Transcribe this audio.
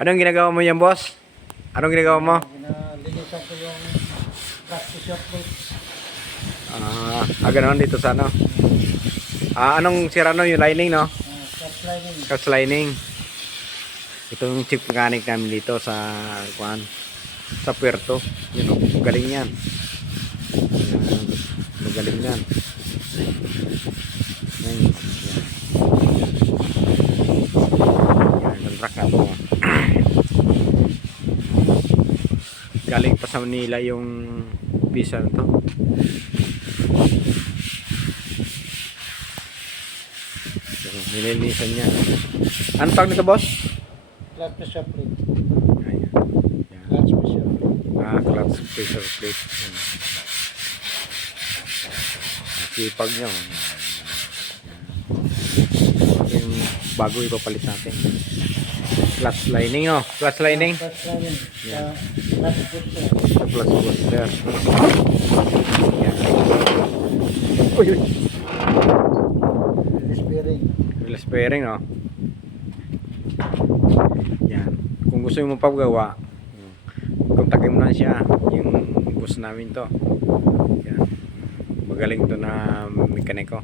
Anong ginagawa mo yan, boss? Anong ginagawa mo? Linisan ko yung practice shop plate. Ganoon dito sa ano? Anong sira no? Yung lining, no? Cap lining. Cast lining. Ito yung chief mechanic namin dito sa kuan, sa Puerto. Yun, galing yan. Magaling yan. Yan. Yan, rakan mo. Galing pa sa Manila yung visa na to. Nilinisan niya. Ano tawag nito, boss? Clutch pressure plate. Ayan. Clutch pressure plate. Clutch pressure plate. Sipag nyo. Yung bago ipapalit natin. Clutch lining, oh. Clutch lining. Clutch lining. Yan. Clutch booster. Clutch booster. Yan. Uy, uy. Release bearing. Release bearing, oh. Yan. Kung gusto mo pagawa, kontakin mo na siya. Yung boss namin to. Yan. Magaling to na mekaniko.